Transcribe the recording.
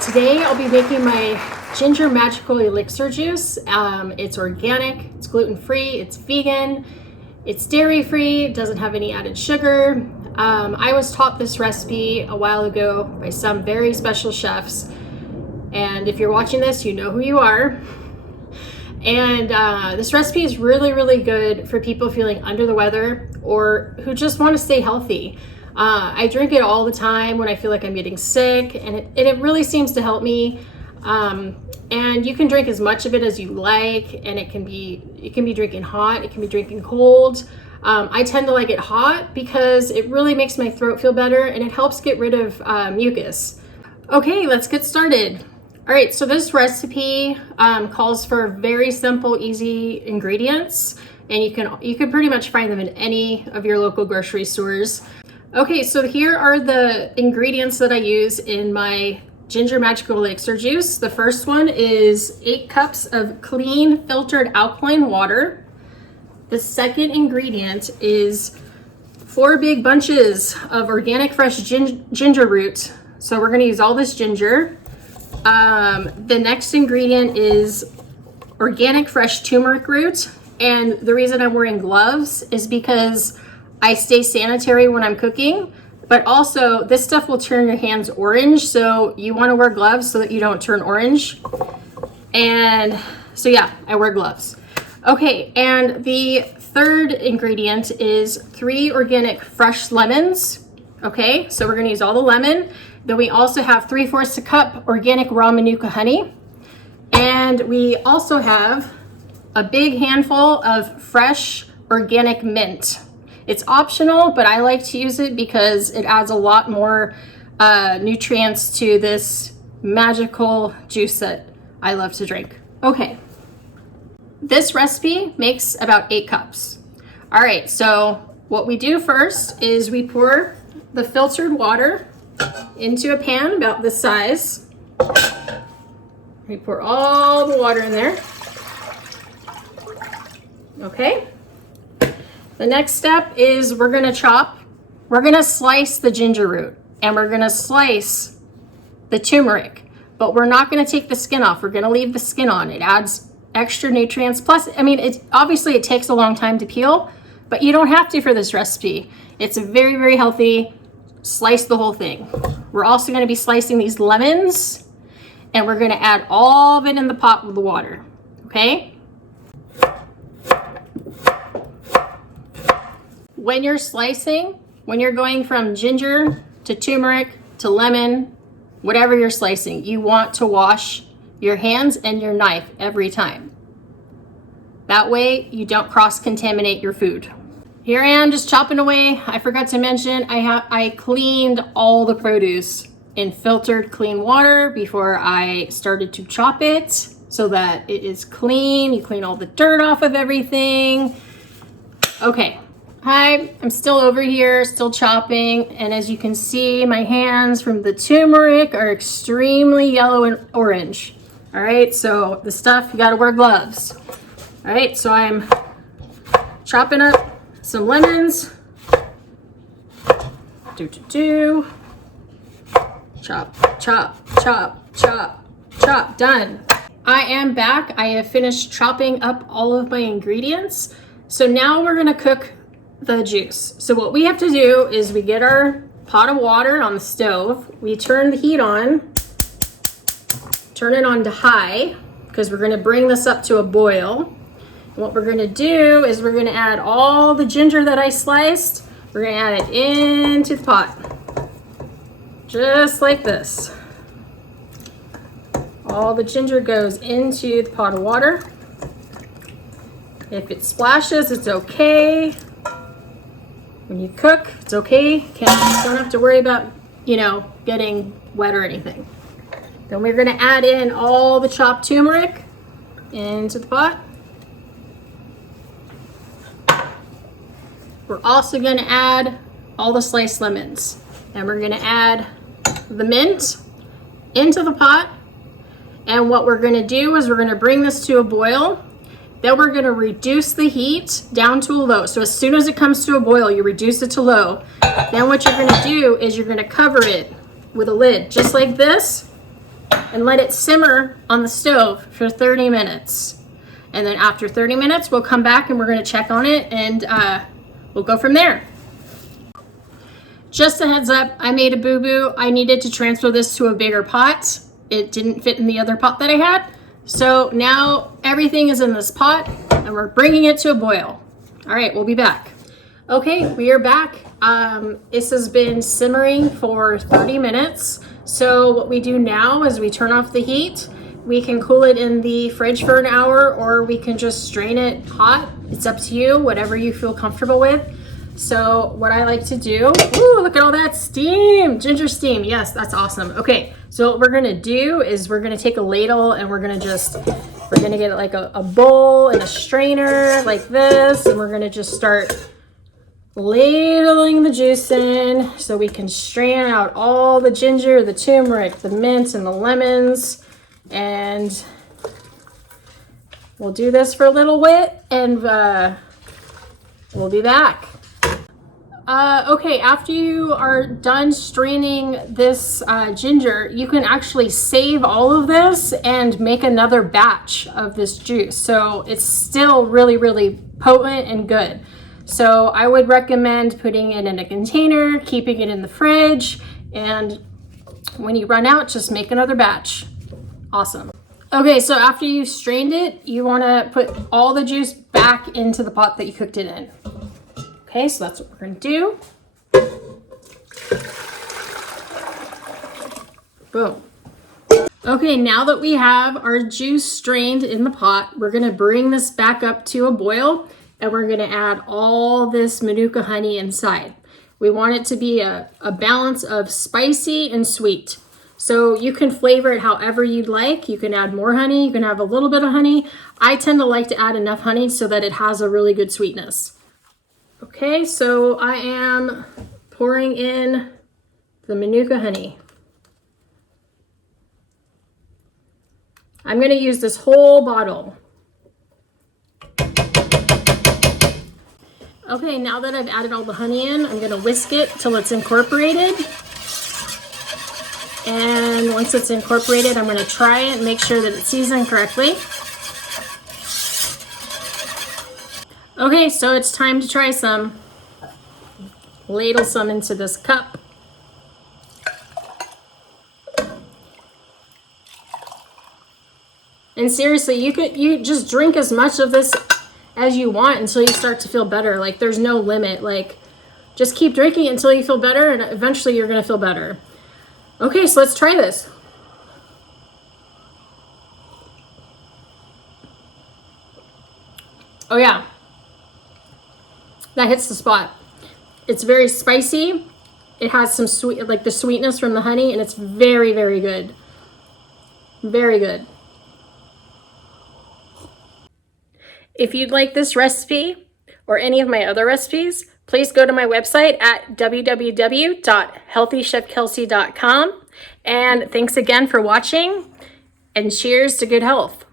Today I'll be making my ginger magical elixir juice. It's organic, it's gluten-free, it's vegan, it's dairy-free, it doesn't have any added sugar. I was taught this recipe a while ago by some very special chefs, and if you're watching this, you know who you are. And this recipe is really good for people feeling under the weather or who just want to stay healthy. I drink it all the time when I feel like I'm getting sick, and it really seems to help me. And you can drink as much of it as you like, and it can be drinking hot, it can be drinking cold. I tend to like it hot because it really makes my throat feel better and it helps get rid of mucus. Okay, let's get started. All right, so this recipe calls for very simple, easy ingredients, and you can pretty much find them in any of your local grocery stores. Okay, so here are the ingredients that I use in my ginger magical elixir juice. The first one is 8 cups of clean filtered alkaline water. The second ingredient is 4 big bunches of organic fresh ginger root. So we're gonna use all this ginger. The next ingredient is organic fresh turmeric root. And the reason I'm wearing gloves is because I stay sanitary when I'm cooking, but also this stuff will turn your hands orange. So you want to wear gloves so that you don't turn orange. And so yeah, I wear gloves. Okay, and the third ingredient is 3 organic fresh lemons. Okay, so we're gonna use all the lemon. Then we also have 3/4 a cup organic raw manuka honey. And we also have a big handful of fresh organic mint. It's optional, but I like to use it because it adds a lot more nutrients to this magical juice that I love to drink. Okay, this recipe makes about 8 cups. All right, so what we do first is we pour the filtered water into a pan about this size. We pour all the water in there. Okay. The next step is we're gonna slice the ginger root, and we're gonna slice the turmeric, but we're not gonna take the skin off. We're gonna leave the skin on. It adds extra nutrients. Plus, I mean, obviously it takes a long time to peel, but you don't have to for this recipe. It's very healthy. Slice the whole thing. We're also gonna be slicing these lemons, and we're gonna add all of it in the pot with the water, okay? When you're slicing, when you're going from ginger to turmeric to lemon, whatever you're slicing, you want to wash your hands and your knife every time. That way you don't cross-contaminate your food. Here I am just chopping away. I forgot to mention I cleaned all the produce in filtered clean water before I started to chop it so that it is clean. You clean all the dirt off of everything. Okay. Hi, I'm still over here, still chopping, and as you can see, my hands from the turmeric are extremely yellow and orange. All right, so the stuff, you gotta wear gloves. All right, so I'm chopping up some lemons. Chop, done. I am back. I have finished chopping up all of my ingredients. So now we're gonna cook the juice. So what we have to do is we get our pot of water on the stove, we turn the heat on, turn it on to high, because we're gonna bring this up to a boil. And what we're gonna do is we're gonna add all the ginger that I sliced, we're gonna add it into the pot. Just like this. All the ginger goes into the pot of water. If it splashes, it's okay. When you cook, it's okay. Don't have to worry about, getting wet or anything. Then we're gonna add in all the chopped turmeric into the pot. We're also gonna add all the sliced lemons. And we're gonna add the mint into the pot. And what we're gonna do is we're gonna bring this to a boil. Then we're gonna reduce the heat down to a low. So as soon as it comes to a boil, you reduce it to low. Then what you're gonna do is you're gonna cover it with a lid, just like this. and let it simmer on the stove for 30 minutes. And then after 30 minutes, we'll come back and we're gonna check on it, and we'll go from there. Just a heads up, I made a boo-boo. I needed to transfer this to a bigger pot. It didn't fit in the other pot that I had. So now everything is in this pot and we're bringing it to a boil. All right, we'll be back. Okay, we are back. This has been simmering for 30 minutes. So what we do now is we turn off the heat. We can cool it in the fridge for an hour, or we can just strain it hot. It's up to you, whatever you feel comfortable with. So what I like to do, ooh, look at all that steam, ginger steam. Yes, that's awesome. Okay, so what we're gonna do is we're gonna take a ladle and we're gonna get like a bowl and a strainer like this, and we're gonna just start ladling the juice in so we can strain out all the ginger, the turmeric, the mint, and the lemons. And we'll do this for a little bit, and we'll be back. Okay, after you are done straining this ginger, you can actually save all of this and make another batch of this juice. So it's still really, really potent and good. So I would recommend putting it in a container, keeping it in the fridge, and when you run out, just make another batch. Awesome. Okay, so after you've strained it, you want to put all the juice back into the pot that you cooked it in. Okay, so that's what we're going to do. Boom. Okay, now that we have our juice strained in the pot, we're going to bring this back up to a boil, and we're going to add all this Manuka honey inside. We want it to be a balance of spicy and sweet. So you can flavor it however you'd like. You can add more honey, you can have a little bit of honey. I tend to like to add enough honey so that it has a really good sweetness. Okay, so I am pouring in the Manuka honey. I'm going to use this whole bottle. Okay, now that I've added all the honey in, I'm going to whisk it till it's incorporated. And once it's incorporated, I'm going to try it and make sure that it's seasoned correctly. Okay, so it's time to try some. Ladle some into this cup. And seriously, you just drink as much of this as you want until you start to feel better. Like, there's no limit. Like, just keep drinking until you feel better, and eventually you're gonna feel better. Okay, so let's try this. Oh yeah, that hits the spot. It's very spicy. It has some sweet, like the sweetness from the honey, and it's very, very good. Very good. If you'd like this recipe or any of my other recipes, please go to my website at www.healthychefkelsey.com. And thanks again for watching, and cheers to good health.